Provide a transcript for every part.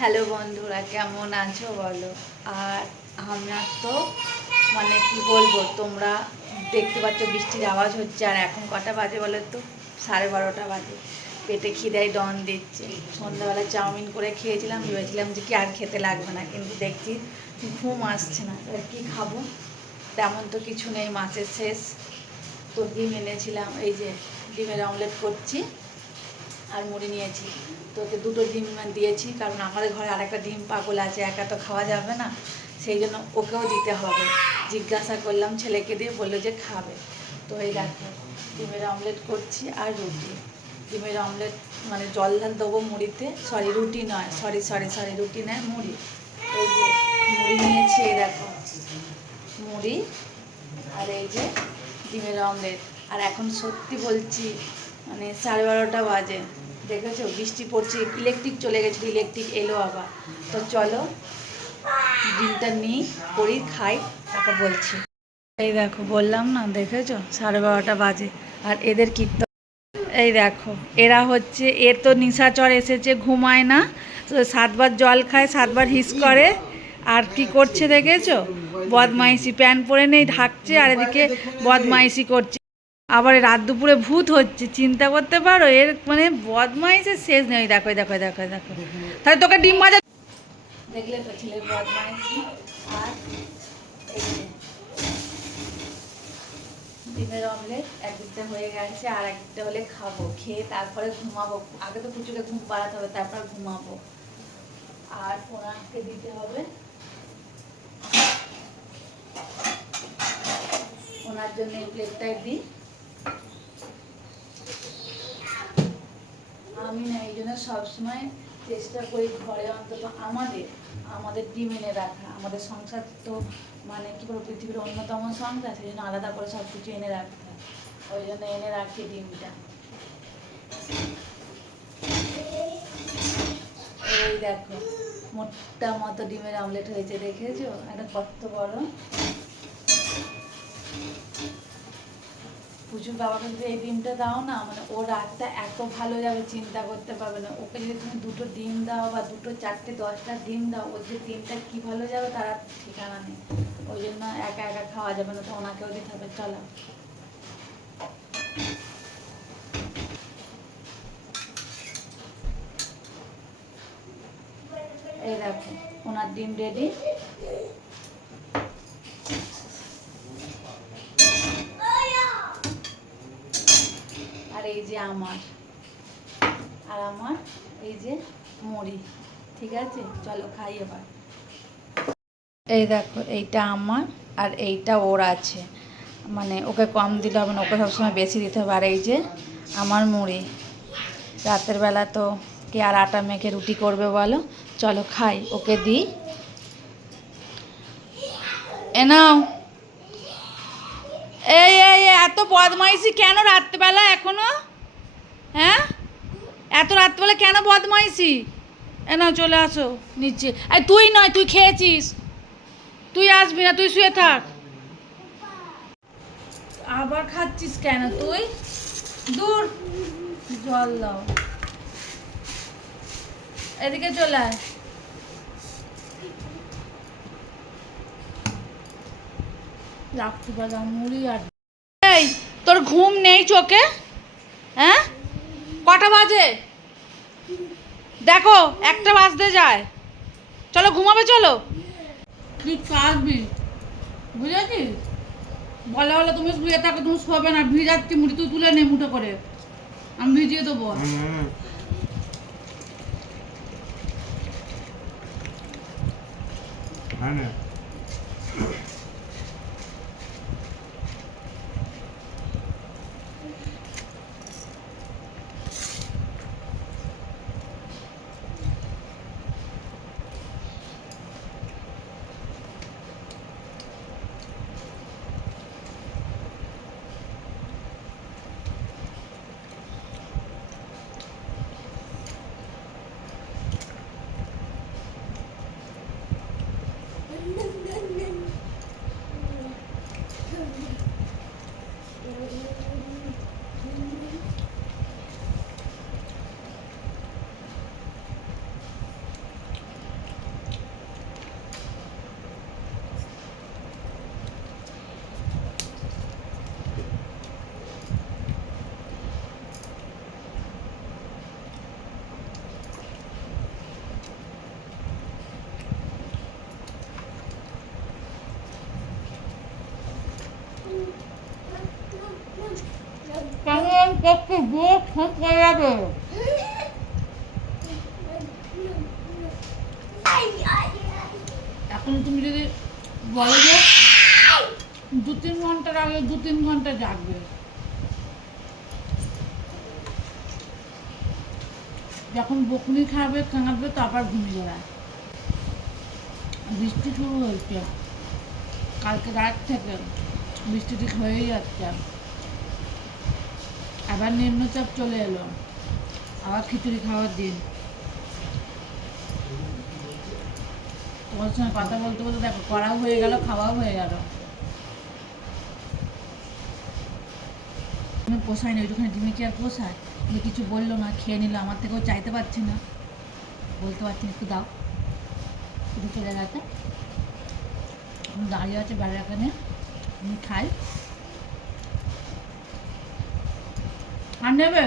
Hello বন্ধুরা, কেমন আছো বলো। আর আমরা তো কি বলবো, তোমরা দেখতে পাচ্ছ বৃষ্টির আওয়াজ হচ্ছে। আর এখন কটা বাজে বলো তো? 12:30 বাজে। পেটে খিদায় ডন দিচ্ছে। সন্ধ্যাবেলা চাউমিন করে খেয়েছিলাম, ভেবেছিলাম যে কি আর খেতে লাগবে না, কিন্তু দেখছি ঘুম আসছে না। এবার কী খাবো? তেমন তো কিছু নেই, মাছের শেষ। তো ডিম এনেছিলাম, এই যে ডিমের অমলেট করছি আর মুড়ি নিয়েছি। তোকে দুটো ডিম দিয়েছি, কারণ আমাদের ঘরে আরেকটা ডিম পাগল আছে, একা তো খাওয়া যাবে না, সেই জন্য ওকেও দিতে হবে। জিজ্ঞাসা করলাম ছেলেকে, দিয়ে বললো যে খাবে। তো এই দেখো ডিমের অমলেট করছি আর রুটি। ডিমের অমলেট জল ঢাল দেবো মুড়িতে, সরি রুটি নয়, সরি সরি সরি রুটি নয়, মুড়ি। এই যে মুড়ি নিয়েছি, এই দেখো মুড়ি, আর এই যে ডিমের অমলেট। আর এখন সত্যি বলছি 12:30 বাজে, দেখেছো বৃষ্টি পড়ছে, ইলেকট্রিক চলে গেছিলো, ইলেকট্রিক এলো আবার। তো চলো ডিমটা নিই, করি, খাই, তারপর বলছি। এই দেখো বললাম না, দেখেছো 12:30 বাজে। আর এদের কীর্তন এই দেখো, এরা হচ্ছে, এর তো নিশাচর এসেছে, ঘুমায় না, তো 7বার জল খায়, 7বার হিস করে। আর কি করছে দেখেছো? বদমাইশি, প্যান্ট পরে নেই, ঢাকছে, আর এদিকে বদমাইশি করছে। আবার রাত দুপুরে ভূত হচ্ছে, চিন্তা করতে পারো। এর বদমাইশের শেষ নেই। দেখো দেখো দেখো দেখো, তাহলে তোকে ডিম ভাজা দেখলে তো ছেলের বদমাইশি। আর ডিমের অমলেট একদিকটা হয়ে গেছে, আর একদিকটা হলে খাবো, খেয়ে তারপরে ঘুমাবো। আগে তো কুচুকে ঘুম পাড়াতে হবে, তারপর ঘুমাবো। আর ওনাকে দিতে হবে, ওনার জন্য এই প্লেটটাই দিই। আমি না এই জন্য সবসময় চেষ্টা করি ঘরে অন্তত আমাদের ডিম এনে রাখা। আমাদের সংসার তো কি বলবো, পৃথিবীর অন্যতম সংসার, সেই জন্য আলাদা করে সব কিছু এনে রাখতে হয়। ওই জন্য এনে রাখি ডিমটা। এই দেখো মোটা মতো ডিমের অমলেট হয়েছে, দেখেছো? এটা কত বড়। পুজোর বাবাকে যদি এই ডিমটা দাও না, ওর রাতটা এত ভালো যাবে, চিন্তা করতে পারবে না। ওকে যদি তুমি দুটো ডিম দাও, বা দুটো, চারটে, 10টা ডিম দাও, ওর যে ডিমটা কি ভালো যাবে তার ঠিকানা নেই। ওই জন্য একা একা খাওয়া যাবে না, তো ওনাকেও দিতে হবে। চলো এই দেখো ওনার ডিম রেডি। আর এই যে আমার, আর আমার এই যে মুড়ি। ঠিক আছে, চলো খাই এবার। এই দেখো এইটা আমার, আর এইটা ওর আছে, ওকে কম দিলে হবে না, ওকে সবসময় বেশি দিতে হবে। আর এই যে আমার মুড়ি। রাতের বেলা তো কে আর আটা মেখে রুটি করবে বলো? চলো খাই, ওকে দিই। এ নাও। এই এই এত বদমাইশি কেন রাত্রেবেলা এখনো? হ্যাঁ, এত রাত্রেবেলা কেন বদমাইশি? এ নাও, চলে আসো নিচে। এই তুই নয়, তুই খেয়েছিস, তুই আসবি না, তুই শুয়ে থাক। আবার খাচ্ছিস কেন তুই? দূর, জল দাও, এদিকে চলে আয়। রাখতে পারলাম মুড়ি আর। এই তোর ঘুম নেই চোখে? হ্যাঁ, কটা বাজে দেখো? 1টা বাজতে যায়। চলো ঘুমাবে, চলো। তুই কাঁদবি, বুঝেছিস? বলা হলো তুমি শুয়ে থাকো, তুমি শোবে না, ভিজাচ্ছি মুড়ি, তুই তুলে নে মুঠো করে, আমি ভিজিয়ে দেবো। হ্যাঁ। সব পড়ে যাবে। এখন তুমি যদি বলো যে 2-3 ঘন্টার আগে 2-3 ঘন্টা জাগবে, যখন বকুনি খাবে কাঁদবে তারপর ঘুমিয়ে যাবে। বৃষ্টি শুরু হয়েছে কালকে রাত থেকে, বৃষ্টি ঠিক হয়েই যাচ্ছে। আবার নিম্নচাপ চলে এলো, আবার খিচুড়ি খাওয়ার দিন। তোমার সঙ্গে কথা বলতে বলতে দেখো করাও হয়ে গেল, খাওয়াও হয়ে গেল। আমি পোষাই না, ওইটুখানে ডিমে কি আর পোষায়? তুমি কিছু বললো না, খেয়ে নিল, আমার থেকেও চাইতে পারছি না, বলতে পারছি না একটু দাও, একটু চলে গেছে। দাঁড়িয়ে আছে বাড়ির এখানে, আমি খাই। আর নেবে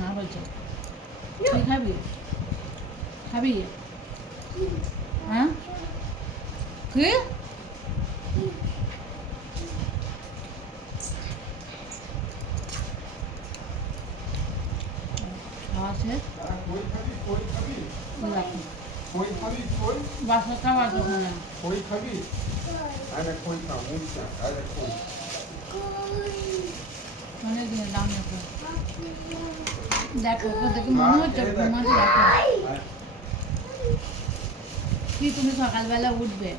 না বলছে তুই খাবি? খাবি? হ্যাঁ কি খাওয়া শেষ? বাসা খাওয়া দোকানে অনেক দিনের দাম দেখো, দেখো দেখে মনে হচ্ছে ঘুমাতে। দেখো কি তুমি সকালবেলা উঠবে,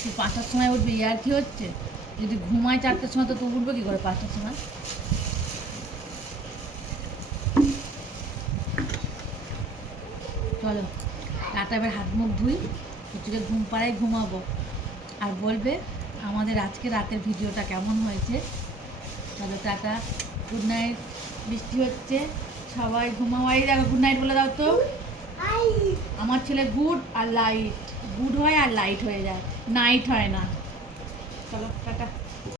তুই 5টার সময় উঠবে, ইয়ার কি হচ্ছে? যদি ঘুমায় 4টার সময় তো তুই উঠবে কি করে 5টার সময়? চলো টাটা, এবার হাত মুখ ধুই, কিছুটা ঘুম পাড়ায় ঘুমাবো। আর বলবে আমাদের আজকে রাতের ভিডিওটা কেমন হয়েছে। চলো টাটা, গুড নাইট। বৃষ্টি হচ্ছে, সবাই ঘুমাও। এই দেখো গুড নাইট বলে দাও তো। আমার ছেলে গুড আর লাইট, গুড হয় আর লাইট হয়ে যায়, নাইট হয় না। চলো টাটা।